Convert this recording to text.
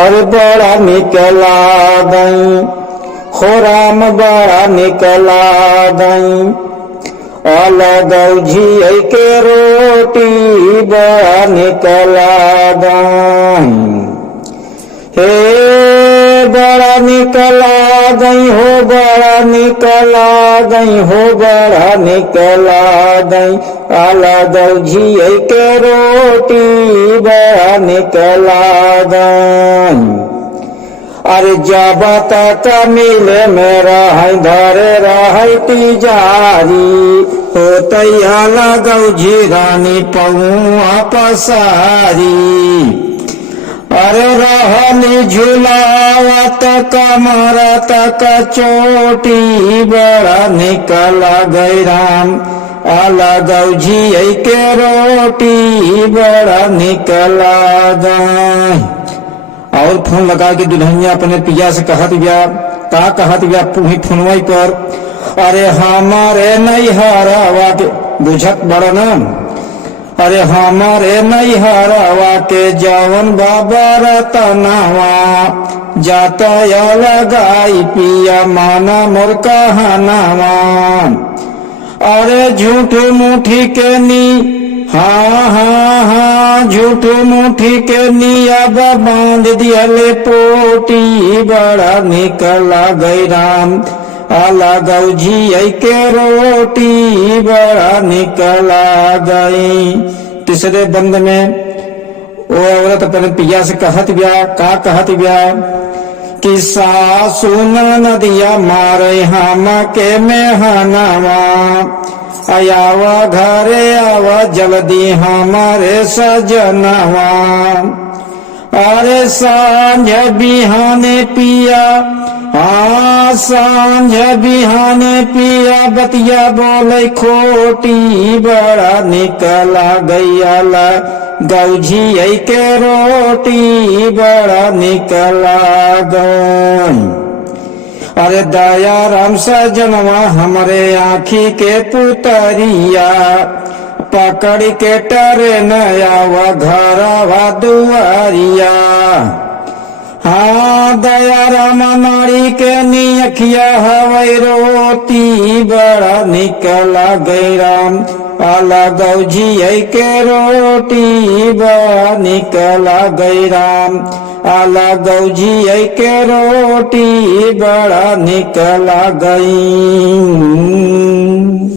और बड़ा निकला दई हो राम बड़ा निकला दई अलग झिय के रोटी बड़ा निकला दई हे बड़ा निकला दई हो बड़ा निकला दई हो बड़ा निकला दई अलग झिय के रोटी बड़ा निकला दई अरे जब तक मिले में रह धरे रहती जारी हो तैया लगौ झिरानी पहुआ पसारी अरे रहनी झुलावत कमर तक चोटी बड़ा निकला गई राम अलग झिय के रोटी बड़ा निकला गई। और फोन लगा के दुल्हनिया अपने पिया से कहत बिया का कहत बिया पुही फोनवाई पर अरे हमारे नैहरवा के बुझत बड़ा न अरे हमारे नैहरवा के जवन बाबा रतनवा जाता लगाई पिया माना मोर कहनावा अरे झूठ मुठी के नी हाँ हाँ हाँ झूठ मुठी के निया बांध दियले पोटी बड़ा निकला गई राम अलग झिय के रोटी बड़ा निकला गई। तीसरे बंद में वो औरत अपने पिया से कहत बिया का कहत बिया कि सासु नदिया मारे हम के मेहनवा आयावा घरे आवा जल्दी हमारे सजनवा अरे सांझ बिहाने पिया हाँ सांझ बिहाने पिया बतिया बोले खोटी बड़ा निकला गैया गौझिय के रोटी बड़ा निकला गई। अरे दया राम सजनवा हमरे आँखी के पुतरिया पकड़ के टरे नयावा घरवा दुआरिया हाँ दया राम नारी के नियखिया हवै रोटी बड़ा निकला गई राम अलग झिय के रोटी बड़ा निकला गई राम अलग झिय के रोटी बड़ा निकला गई।